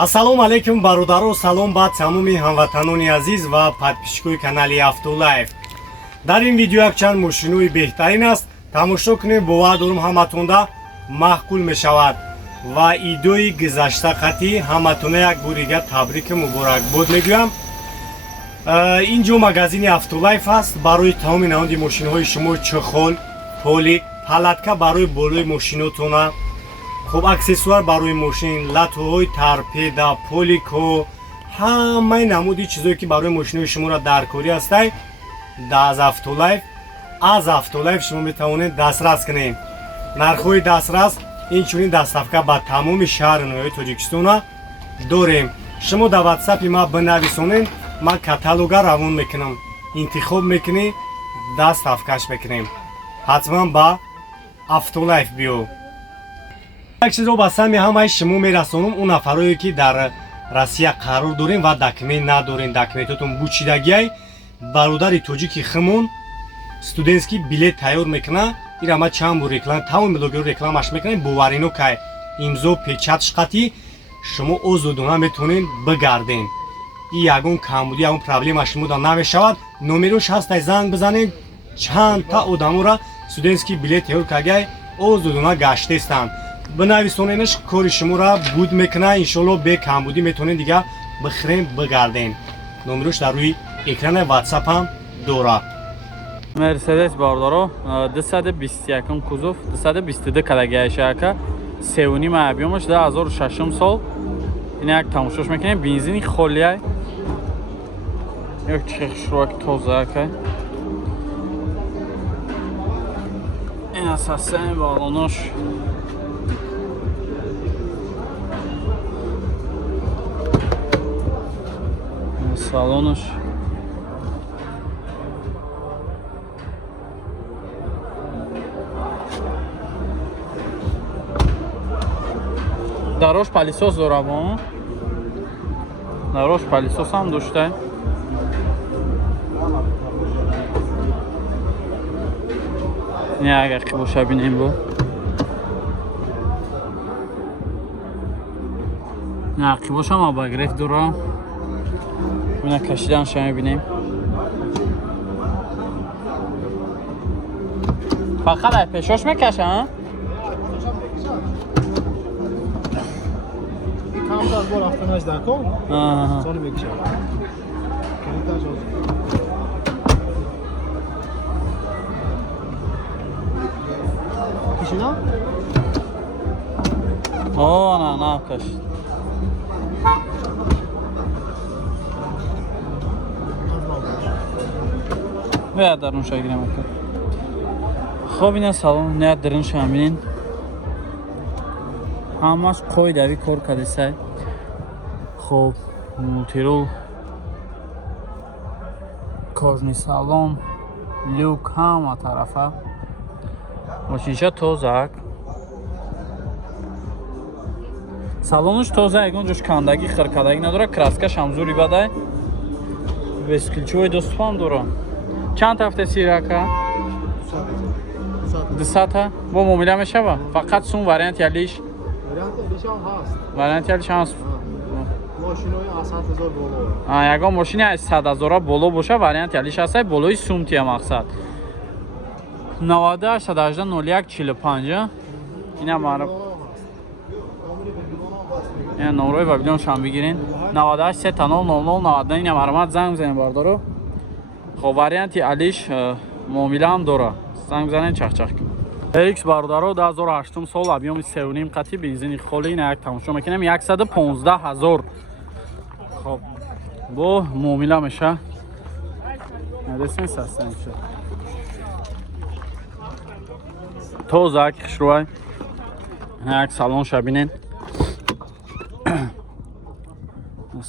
Ассалому алейкум бародаро, салом ба тамоми ҳамватанони азиз ва подписчикои канали Автолайф. Дар ин видео якчанд мошинои беҳтарин аст. Тамошо кунед, бовар дорум ҳаматонда маҳқул мешавад. Ва идои гузашта қатъӣ ҳаматона як бори дига табрики муборакбод мегӯям. Инҷо магазини Автолайф аст. Барои тамоми навъи мошинҳои шумо чохол, поли, палатка барои болои мошинотона, хуб аксессуар барои мошин, латҳои торпеда, полико, ҳамаи намуди чизое ки барои мошинои шуморо даркорӣ ҳастай, аз Автолайф шумо метавонед дастрас кунед. Нархҳои дастрас инчунин дастафка ба тамоми шаҳри ноҳияи Тоҷикистона дорем. Шумо дар WhatsApp ма бинависонед, ман каталога равон мекунам, интихоб мекунед, дастафкаш мекунем. ҳатман ба Автолайф биё. Як чизро ба сами ҳамаи шумо мерасонам. Он нафарое ки дар Россия қарор дорем ва документ надорем, документотон бучидагиай, бародари тоҷики хумон студентский билет тайёр мекуна. ира ма чанд бор реклама, тамоми блогерҳо рекламаш мекунем. Боварино кай имзо печатш қатӣ шумо озодона метавонед бигарден. И ягон камбуди, ягон проблема шумодан намешавад. номерош ҳастай, занг бизанед. Чанд та одамора студентский билет тайёр кардагиай озодона гаштестанд. бинависоненаш кори шуморо буд мекуна. иншоалло бе камбудӣ метавонед дига бихӯрем бигарден. номерош дар рӯи экрани WhatsApp ҳам дора. Mercedes bardaро 221 кузов 222 калагияшака 3.5 объемаш 2006 сол. ин як тамошош мекунем. бензини холия як чехшрок тозака. ин асасан балонош салонош дарош палисос дорам. дарош палисос ҳам дошта. не агар ки боша бинем бо не ки бошам абагреф дорам. бина кашиданша мебинем. фақат ай пешош мекашам. Kamda bor avtomatik dakon. Sonu bekliyor. Kalitaj olsun. Kişina? نه کش باید درون شاگیرم میکرد. خب این سالن نه درون شاملین همش قوی دوی کار کرده سای. خب مولتیرول کاژنی سالن لوک همه طرفه ماشینش تازه. салонш тоза, ягон ҷош кандагӣ хиркадагӣ надора. краскаш ҳам зури бадай. вескилчиҳои доступам дора. чанд ҳафта сирака? 200 бо муомила мешава. фақат сум варианти алиш. варианти алиш ҳаст. Машинои 100,000 боло. ягон машини 100,000 боло боша варианти алиш ҳастай. болои сумтия мақсад 98 18 01 45. ина маъруф. ин номерои вабилоншам бигирин. 98 30 00 99. ина маърумат занг бизанед бардаро. хоб варианти алиш муомила ҳам дора. занг бизанед чахчах. X бардаро 2008 сол объеми 3.5 қатъи бензини холӣ. ина як тамошо мекунем 115,000. хоб бо муомила меша. надесин саста меша. тоза ки хушрӯй. ина як салонша бинен.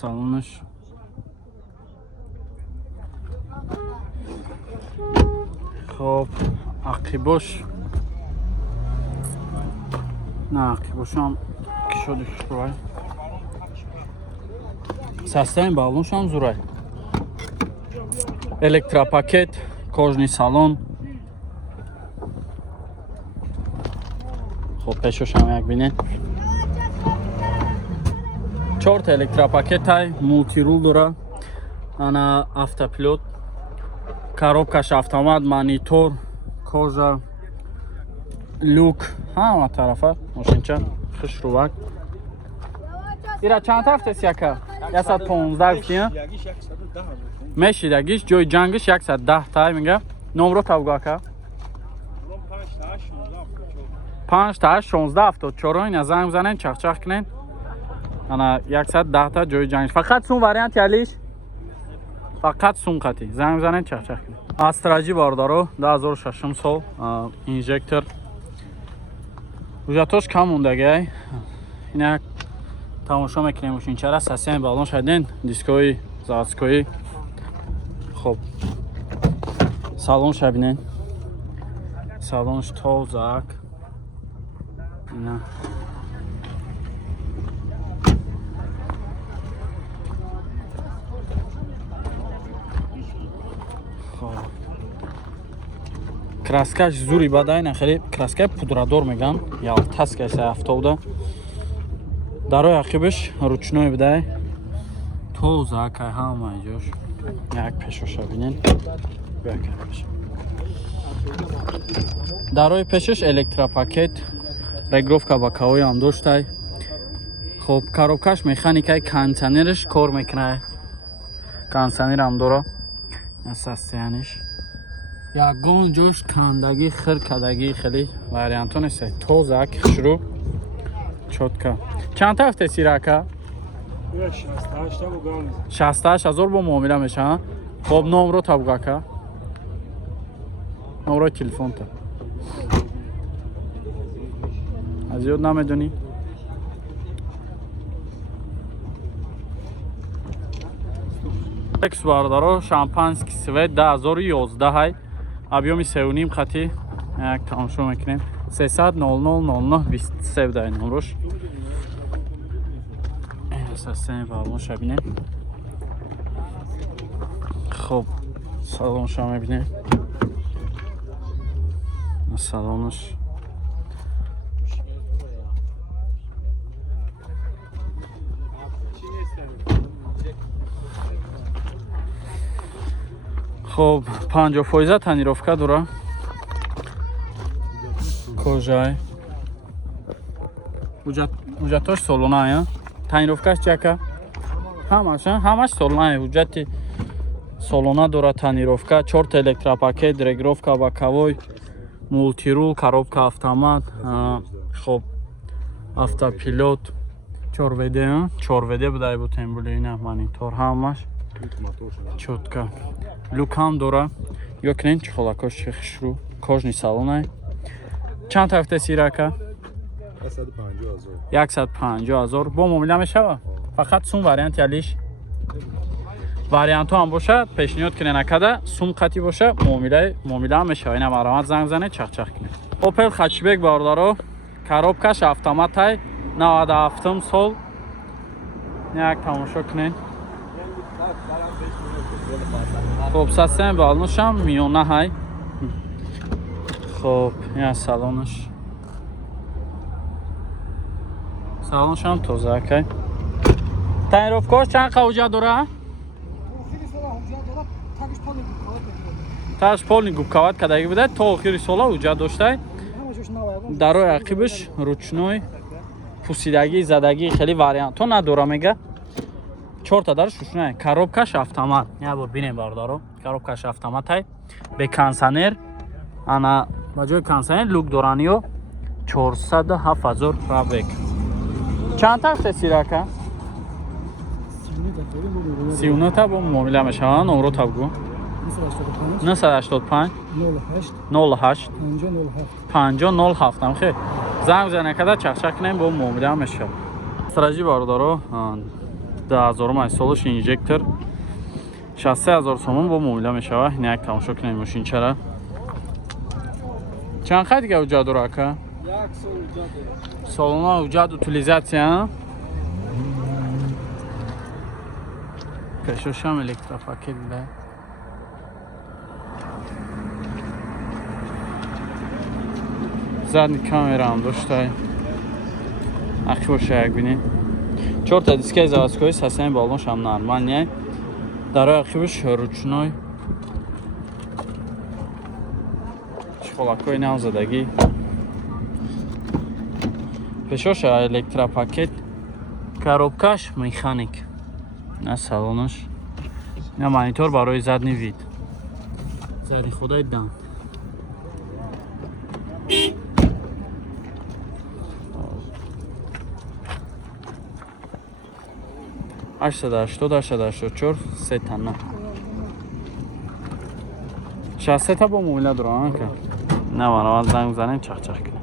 салонаш хоб ақибош на ақибошам кишоди хушрӯй. састаи балоншам зурай. электропакет кожни салон. хоб пешошам як бинед. 4 электропакетай мултирул дора. Ана автопилот, коробкаш автомат, монитор, кожа, люк, ҳама тарафа мошинча хушрувак. ира чанд ҳафтаст яка? 115 гуфтия? мешидагиш ҷои ҷангиш 110 тай мега. номро тавгӯ ака? 5 та 16 74 ина занг бизанен чахчах кунен. ана 110 та ҷои ҷангиш. Фақат сум варианти алиш? Фақат сумқати занг бизанен чахчах кунен. Астраҷи бардоро 2006 сол инжектор. ҳуҷҷатош кам мондагиай. ина тамошо мекунем мошинчара сасиями балон шаден дискои заводскои. хуб салон шабинен. салонш тозак. ина краскаш зури бадай нахели краскаи пудрадор меган ялтаска са автода дарои ақибаш ручной бидай тоза кай ҳама ҷош як пешоша бинен дарои пешаш электропакет регировка ба кавои ам доштай. хуб коробкаш механикаи кондитсионериш кор мекунад. кондитсионер ам дора состояниш ягон ҷош кандагӣ хир кадагӣ хеле варианто нест. тозак хушрӯ чотка. чанд ҳафтаси рака? 68 000 бо муомила мешавад. хуб номро табгӯ ака? номрои телефонта азиёд намедонӣ? экс бардаро шампанский свет 2011 объеми 3,5 хати як тамошо мекунем. 300 00 27 дай номрош. сасиями балон шабинем. хуб салонша мебинем. салонш хуб 50% тонировка дора. кожай ҳуҷҷатош солонаая. тонировкаш чака? ҳамаш солонаая. ҳуҷҷати солона дора. тонировка 4 электропакет регировка ба кавой мултирул коробка автомат. хуб автопилот 4вд будай бутем булина монитор ҳамаш чотка. люк ҳам дора. ёкнен чихолакош хушрӯ кожни салонай. чанд ҳафтаси рака? 150 000 бо муомила мешавад. фақат сум варианти алиш? вариантҳо ҳам бошад пешниҳод кунен акада сум қати боша муомила ҳам мешавад. ина маромат занг зане чахчах кунен. опел хачбек бародаро коробкаш автоматай 97 сол. як тамошо кунен. хуб сасиями балнушам миёна ҳай. хуб я салонш салоншам тозакай. тонировкаош чанд қа ҳуҷҷат дора? таш полни губкават кадагӣ будай то охири сола ҳуҷҷат доштай. дарои ақибаш ручной пусидагӣ задагӣ хеле вариантҳо надора мега. 4 та дараш ручной. коробкаш автомат. як бор бинем бардаро. коробкаш автоматай бе кондитсионер. ана ба ҷои кондитсионер люк дораниё 407 000 пробег. чанд ҳафтаси рака? 39 та бо муомила мешавад. номро табгӯ? 985 08 5007 намхе занг бизанем када чахчах кунем бо муомила мешавад. стражи бародаро 2005 солаш инжектор 63 000 сомон бо муомила мешавад. ина як тамошо кунем мошинчара. чанд хай дига ҳуҷҷат дора ака? солона ҳуҷҷат утилизатсия. пешошам электропакет буда. задни камера ҳам доштай. ақи боша як бинем. 4 та дискай заводской сасяни балонш ҳам нормальне. Дарои ақибаш ручной. Чехолакҳои навзадагӣ. Пешош электропакет. Коробкаш механик. На салонаш. На монитор барои задний вид. Зади худай дан. $880 3 тонна. Шассета бо муила дуран ка. На вана занг занем чах-чах.